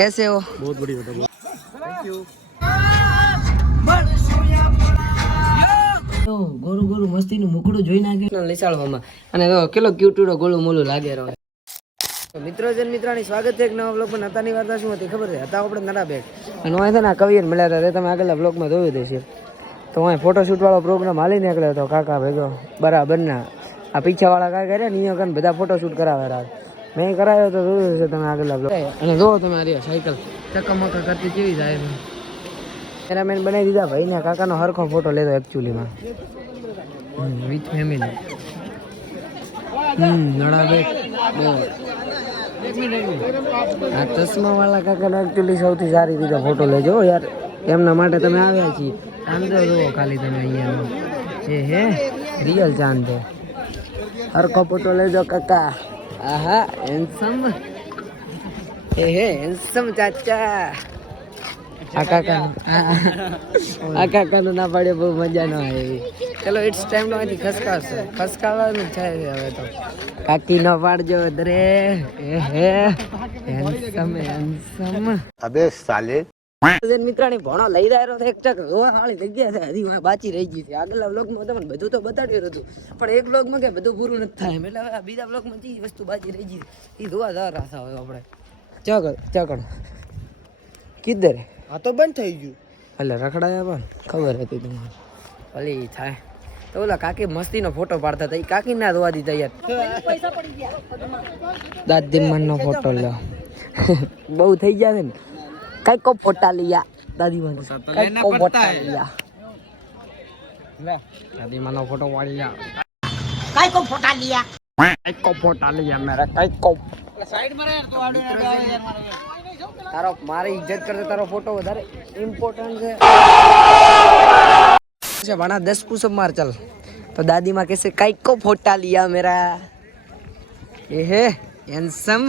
कैसे हो? बहुत बढ़िया बेटा। Thank you. ગોરું ગોરું મસ્તીનું મુખડું જોઈ નાખે લીસાળવામાં અને તો કેટલો ક્યુટુડો ગોળું મોલું લાગે રહ્યો. તો મિત્રો જન મિત્રાની સ્વાગત છે એક નવા બ્લોગમાં. નતાની વાર્તા શું હતી ખબર છે? હતા આપણે નડાબેટ અને હું છે ને કવિયર મળ્યા હતા, તમે આગળના બ્લોગમાં જોયું દેશે. તો હું ફોટોશૂટ વાળો પ્રોગ્રામ હાલી નીકળ્યો હતો કાકા ભેગો બરાબરના. આ પીછાવાળા કાકા રહ્યા ને અહીંયા બધા ફોટોશૂટ કરાવ્યા. મેં કરાવ્યો તો જોયું છે તમે આગળના બ્લોગ. અને જોવો તમે આ સાયકલ ચકમક કરતી કેવી જાય છે. કેમેરામેન બનાવી દીધા ભાઈને કાકાનો હરખો ફોટો લેતો એકચ્યુઅલીમાં વિથ ફેમિલી. નડાબેટ આ ચશ્મા વાળા કાકાનો એકચ્યુઅલી સૌથી સારી રીતે ફોટો લેજો યાર, એમના માટે તમે આવ્યા છીએ. ચાંદો જુઓ ખાલી તમે અહીંયાનો એ હે રિયલ ચાંદો. હરખો ફોટો લેજો કાકા. આહા હેન્ડસમ એ હે હેન્ડસમ ચાચા. આ કાકાનું ના પાડે બહુ મજા ન આવે. ચલો ઇટ્સ ટાઈમ નો અહીંથી ખસકાવશે ખસકાવવાનું છે હવે તો. કાકી ન પાડજો દરે એ હે હેન્ડસમ હેન્ડસમ. अबे साले મિત્રાણી ભણો લઈ રહ્યો તો એક ચક જોવા વાળી જગ્યા છે હજી બાચી રહી ગઈ છે. આગલા બ્લોગમાં તમને બધું તો બતાડ્યું હતું પણ એક બ્લોગમાં કે બધું પૂરું નથી થાય એટલે હવે બીજા બ્લોગમાં જે વસ્તુ બાચી રહી ગઈ એ જોવા જવા રાસા હોય આપણે. ચકડ કિધર આ તો બંધ થઈ ગયું. એટલે રખડાયા પણ ખબર હતી તમને ભલી થાય તો ઓલા કાકી મસ્તીનો ફોટો પાડતા હતા એ કાકી ના જોવા દીધા યાર. દાદીમાનો ફોટો લો બહુ થઈ ગયા છે ને. કઈ કો ફોટા લીયા દાદીમાનો કઈ કો ફોટા લીયા દાદીમાનો ફોટો પાડી લ્યા. કઈ કો ફોટા લીયા મેરા કઈ કો સાઈડ માં યાર તો આડો તારો મારી ઇજ્જત કરતા તારો ફોટો વધારે ઇમ્પોર્ટન્ટ છે. ભણા 10 પુષપ માર ચાલ તો દાદી માં કહેશે કઈ કો ફોટા લિયા મેરા એ હે હેન્ડસમ.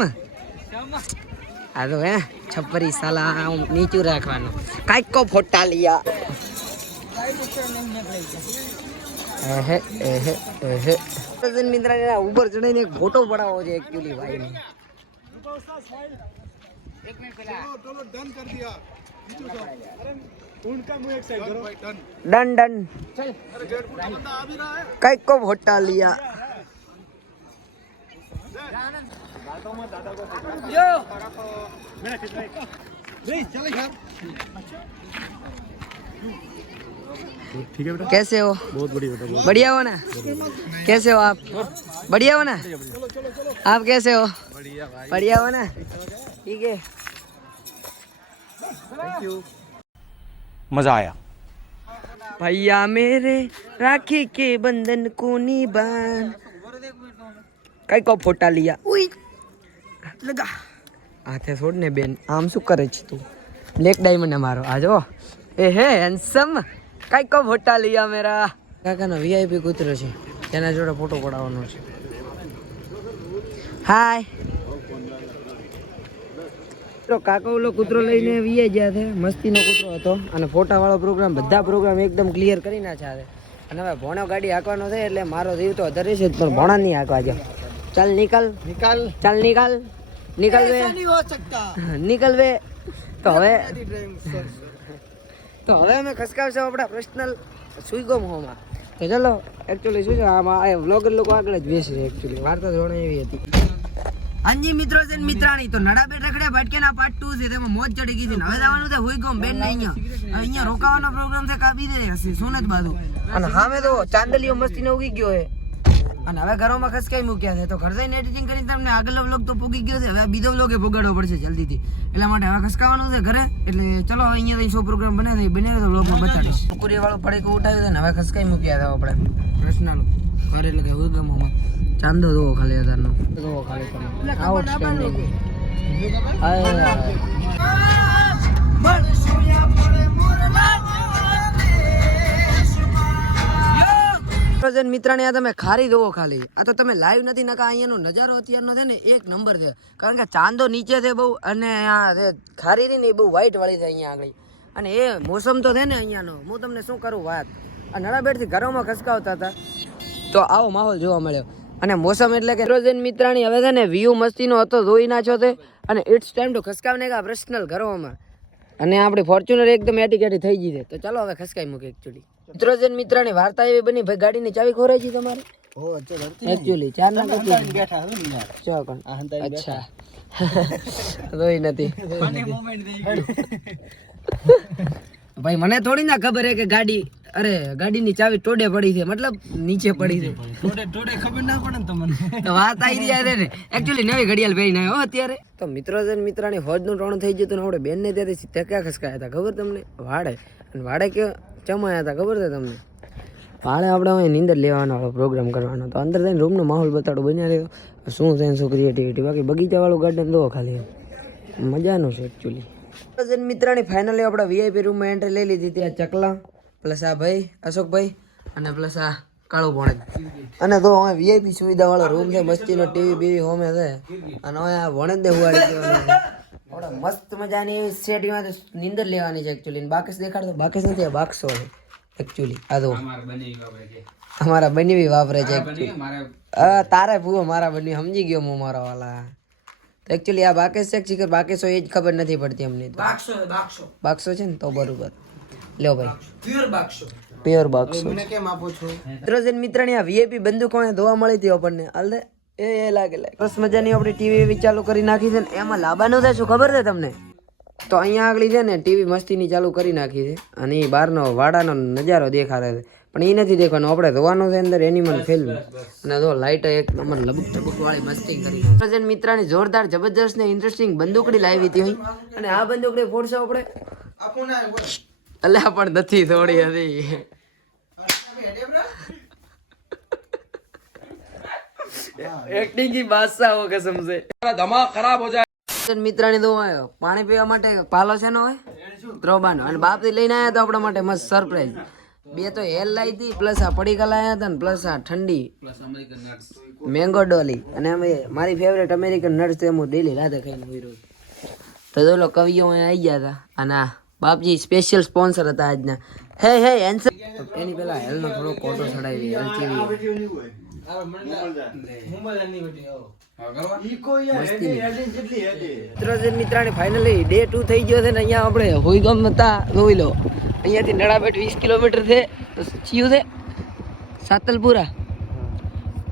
આ તો હે છપરી સાલા નીચું રાખવાનું. કઈ કો ફોટા લિયા એહે એહે એહે. મિત્રા ઉપર ચડાઈને એક ફોટો પડાવવો છે એકચ્યુઅલી ભાઈ ને. एक मिनट पहले चलो डन कर दिया उनका मुंह एक साइड करो डन डन चल अरे गेट पर बंदा आ भी रहा है कई को फोटा लिया दादा को यो मेरा कितना नहीं चले यार ठीक है बेटा. कैसे हो? बहुत बढ़िया बेटा. बढ़िया हो ना? कैसे हो आप? बढ़िया हो ना? आप कैसे हो? बढ़िया भाई. बढ़िया हो ना? ठीक है. Thank you. मजा आया. भैया मेरे राखी के बंधन को निभान कई को फोटा लिया. उई लगा हाथे छोड़ ने बेन आम શું કરે છે તું? બ્લેક ડાયમંડ મારો આ જો એ હે હેન્ડસમ. કઈ કો ફોટા લિયા મેરા કાકાનો વીઆઈપી કૂતરો છે તેના જોડે ફોટો પડાવવાનો છે. હાય તો કાકા ઓલો કૂતરો લઈને વીઆઈ ગયા છે. મસ્તીનો કૂતરો હતો અને ફોટા વાળો પ્રોગ્રામ બધા પ્રોગ્રામ એકદમ ક્લિયર કરી નાખ્યા છે. અને હવે ભોણો ગાડી હાંકવાનો છે એટલે મારો જીવ તો અધરે છે પણ ભોણા નહીં હાંકવા જો. ચાલ નિકલ નિકલ ચાલ nickel nickel way nickel way. તો હવે અમે ખસકાવશે આપણા પર્સનલ સુઈગો મોહમાં. તો ચલો એકચ્યુઅલી શું છે આમાં વ્લોગર લોકો આગળ જ બેસે છે. એકચ્યુઅલી વાર્તા જોડે એવી હતી. હાજી મિત્રો છે મિત્રાણી તો નડાબેટ રખડ્યા ભટકેના પાર્ટ 2 છે તેમાં મોજ ચડી ગઈ છે. હવે જવાનું છે હોઈગોમ બેન ને અહીંયા રોકાવાનો પ્રોગ્રામ છે કાપી દે હશે સોનત બાજુ. અને સામે તો ચાંદલીઓ મસ્તીનો ઉગી ગયો છે અને હવે ઘરોમાં ખસકાઈ મૂક્યા છે. તો ઘર જઈને એડિટિંગ કરીને તમને આગળનો વ્લોગ તો પોગી ગયો છે. હવે બીજો વ્લોગ એ પોગાડવો પડશે જલ્દીથી એટલા માટે હવે ખસકાવાનું છે ઘરે. એટલે ચલો અહીંયાથી શો પ્રોગ્રામ બને તો વ્લોગમાં બતાડીશ. કુકુરી વાળું પડીકું ઉઠાવ્યું છે ને હવે ખસકાઈ મૂક્યા હતા આપણે પર્સનલ ઘર એટલે કે હોઈગોમમાં. ચાંદો જોવો ખાલી હજારનો જોવો ખાલી તમે આઉટસ્ટેન્ડિંગ. મિત્રાણી આ તમે ખારી જોવો ખાલી. આ તો તમે લાઈવ નથી નકા અહીંયાનો નજારો અત્યારનો છે ને એક નંબર છે. કારણ કે ચાંદો નીચે છે બહુ અને આ ખારી રહી ને એ બહુ વ્હાઈટ વાળી છે અહીંયા આગળ. અને એ મોસમ તો છે ને અહીંયાનો હું તમને શું કરું વાત. આ નડાબેટથી ઘરોમાં ખસકાવતા હતા તો આવો માહોલ જોવા મળ્યો. અને મોસમ એટલે કે રોજન મિત્રાણી હવે છે ને વ્યૂ મસ્તીનો હતો જોઈ નાખ્યો છે. અને ઇટ્સ ટાઈમ ટુ ખસકાવને કા પર્સનલ ઘરોમાં. અને આપણી ફોર્ચ્યુનર એકદમ એટી થઈ ગઈ છે. તો ચાલો હવે ખસકાઈ મૂકે એકચ્યુઅલી. મિત્રો જન મિત્રની વાર્તા એવી બની ભાઈ ગાડીની ચાવી ખોરાઈ છે તમારે? એકચ્યુઅલી ચાર ના બેઠા અચ્છા રોઈ નથી ભાઈ મને થોડી ના ખબર હે કે ગાડીની ચાવી ટોડે પડી છે, મતલબ નીચે પડી છે. ટોડે ખબર ના પડે ને તમને તો વાત આવી રહી છે ને. એકચ્યુઅલી નવી ઘડિયાળ પહેરીને આવ્યો અત્યારે. તો મિત્રો જન મિત્રાની હોજનું ટોણું થઈ ગયું હતું ને આપણે બેનને ત્યાંથી ધક્કા ખસકાયા હતા ખબર તમને વાડે. અને વાડે કે ચમાયા હતા ખબર છે તમને? વાળે આપણે હવે નીંદર લેવાનો પ્રોગ્રામ કરવાનો તો અંદર જઈને રૂમનો માહોલ બતાડો બન્યા રહ્યો શું છે શું ક્રિએટિવિટી. બાકી બગીચાવાળું ગાર્ડન લો ખાલી મજાનું છે એકચ્યુઅલી. મિત્રાની ફાઇનલી આપણે વીઆઈપી રૂમમાં એન્ટ્રી લઈ લીધી. ત્યાં ચકલા પ્લસ આ ભાઈ અશોકભાઈ અને પ્લસ આ કાળું ભોણે. અને તો હવે વીઆઈપી સુવિધાવાળો રૂમ છે, મસ્તીનો ટીવી બીવી હોમે છે. અને હવે આ ભોણે જ હુવાડી દેવાનું છે. આપણે મસ્ત મજાની એવી સેટિંગમાં નીંદર લેવાની છે એકચ્યુઅલી. બાકસ દેખાડતો બાકસ નથી, આ બાક્સો છે એકચ્યુઅલી. આ તો અમારા બનવી વાપરે છે એકચ્યુઅલી. તારે ભૂવો મારા બનવી સમજી ગયો હું મારા વાલા. તો એકચ્યુઅલી આ બાકેશ છે શીખર બાકેશો એ જ ખબર નથી પડતી અમને. બાક્સો છે ને તો બરોબર લ્યો ભાઈ પ્યોર બાક્સો. મિત્રોજન મિત્રની આ વીઆઈપી બંદૂક કોણે ધોવા મળી હતી આપણને હાલ એ લાગે બસ મજાની આપણી ટીવી ચાલુ કરી નાખી છે ને એમાં લાવવાનું થાય શું ખબર છે તમને? તો અહીંયા આગળ છે ને ટીવી મસ્તીની ચાલુ કરી નાખી છે અને એ બહારનો વાડાનો નજારો દેખાડે છે પણ એ નથી દેખવાનું. આપણે ધોવાનું છે અંદર એનિમલ ફિલ્મ અને જો લાઈટ એક નંબર લબુક ટબુક વાળી મસ્તી કરી. મિત્રાની જોરદાર જબરદસ્ત ને ઇન્ટરેસ્ટિંગ બંદૂકડી લાવી હતી અહીં. અને આ બંદૂકડી ફોડશો આપણે અલ્યા પણ નથી થોડી હતી એક્ટિંગ કી બાદશાહ હો કસમ સે દિમાગ ખરાબ હો જાય. મિત્રાની તો પાણી પીવા માટે પાલો છે નો હોય ત્રોબાનો અને બાપથી લઈને આવ્યા તો આપણા માટે મસ્ત સરપ્રાઈઝ. બે તો હેલ લાવી હતી પ્લસ આ પડીકા લાવ્યા હતા ને પ્લસ આ ઠંડી મેંગો ડોલી. અને અમે મારી ફેવરેટ અમેરિકન નટ્સ તે હું ડેલી રાતે ખાઈને હોય રોજ. તો ચલો કવિઓ આવી ગયા હતા અને આ બાપજી સ્પેશિયલ સ્પોન્સર હતા આજના. હે એન્સર એની પેલા હેલનો થોડો કોટો ચડાવી મિત્રાણી ફાઇનલી ડે 2 થઈ ગયો છે ને અહીંયા આપણે હોઈગામ હતા જોઈ લો. અહીંયાથી નડાબેટ 20 કિલોમીટર છે. ચિયું છે સાતલપુરા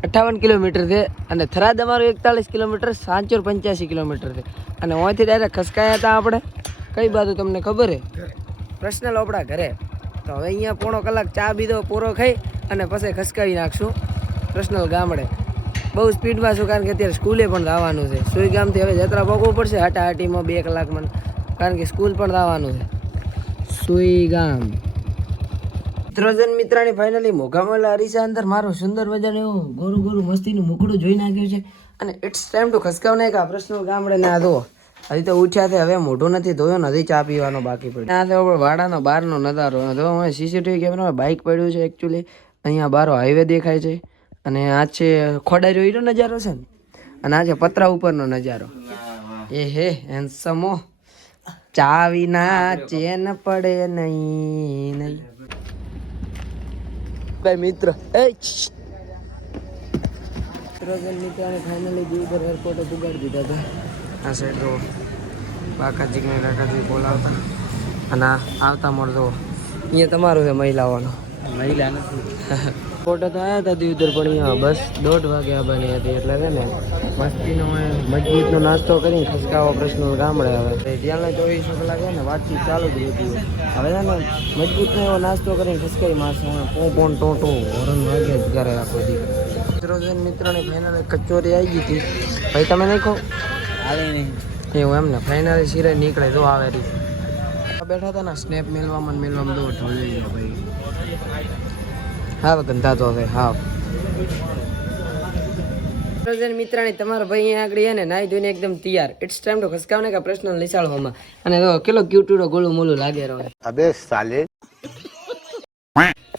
58 કિલોમીટર છે અને થરાદ અમારું 41 કિલોમીટર, સાંચોર 85 કિલોમીટર છે. અને અહીંથી ડાયરેક્ટ ખસકાયા હતા આપણે કઈ બાજુ તમને ખબર હે? પર્સનલ આપણા ઘરે. તો હવે અહીંયા પોણો કલાક ચા બીધો પૂરો ખાઈ અને પછી ખસકાવી નાખશું પર્સનલ ગામડે. બહુ સ્પીડમાં છું કારણ કે અત્યારે સ્કૂલે પણ જવાનું છે. સુઈ ગામથી હવે જત્રા પગવું પડશે હાટાહાટીમાં 2 કલાકમાં કારણ કે સ્કૂલ પણ જવાનું છે સુઈ ગામ. મિત્રોજન મિત્રાની ફાઇનલી મોઘામાં અરીસા અંદર મારું સુંદર મજાનું એવું ગોરું મસ્તીનું મુકડું જોઈ નાખ્યું છે. અને ઇટ્સ ટાઈમ ટુ ખસકાવને કા પર્સનલ ગામડે ના દો. હજી તો ઉઠ્યા છે હવે મોઢું નથી ધોયો ને હજી ચા પીવાનો બાકી પડ્યો. આ તો વાડાનો બહારનો નજારો જો હવે સીસીટીવી કેમેરામાં બાઇક પડ્યું છે એકચ્યુઅલી. અહીંયા બારો હાઈવે દેખાય છે અને આ છે ખોડાર્યો હીરો નજારો છે ને અને આ છે પતરા ઉપરનો નજારો. એ હે હેન્સમો ચા વિના ચેન પડે નહીં. ભાઈ મિત્ર મિત્રને ફાઇનલી દીવદર એરપોર્ટે પુગાડી દીધા હતા. આ સાઈડ જો કાકાજી બોલાવતા અને આવતા મળતો અહીંયા તમારું છે મહિલાઓનો. મહિલા નથી ફોટો તો આવ્યા હતા દીવદર પણ અહીંયા બસ 1:30 વાગે બની હતી એટલે છે ને મસ્તીનો મજબૂતનો નાસ્તો કરીને ખસકાવો પર્સનલ ગામડે. હવે ત્યાંના 24 કલાક છે ને વાતચીત ચાલુ જ રહેતી હવે છે ને મજબૂતનો એવો નાસ્તો કરીને ખસકાઈ મારશે પોણ ટોટું હોરન વાગે જ ઘરે આખો દી. મિત્રોની ફાઇનલ કચોરી આવી ગઈ હતી ભાઈ તમે નહીં કહો આવે નહીં એવું એમ ને ફાઇનલી સિરાય નીકળે તો આવે રહી બેઠા હતા ને સ્નેપ મેલવામાં દો ઢોળી ભાઈ હા ગંધા તો હવે હા. મિત્રાની તમારો ભાઈ અહીંયા આગળ છે ને નાઈ ધોઈને એકદમ તૈયાર. ઇટ્સ ટાઈમ ટુ ખસકાવને કા પર્સનલ નિશાળવામાં. અને તો કેટલો ક્યુટુડો ગોળું મોલું લાગે રહે. અબે સાલે.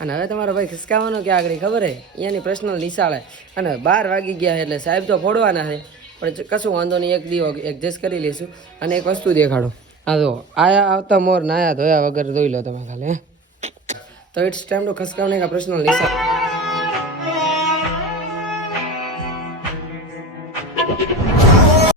અને હવે તમારો ભાઈ ખસકાવવાનો કે આગળ ખબર હે અહીંયાની પર્સનલ નિશાળે. અને 12 વાગી ગયા એટલે સાહેબ તો ફોડવાના છે પણ કશું વાંધો નહીં એક દિવસ એડજસ્ટ કરી લઈશું. અને એક વસ્તુ દેખાડો આ જો આયા આવતા મોર નાયા ધોયા વગર ધોઈ લો તમે ખાલી. તો ઇટ્સ ટાઈમ ટુ ખસકાવને કા પર્સનલ નિશાળ.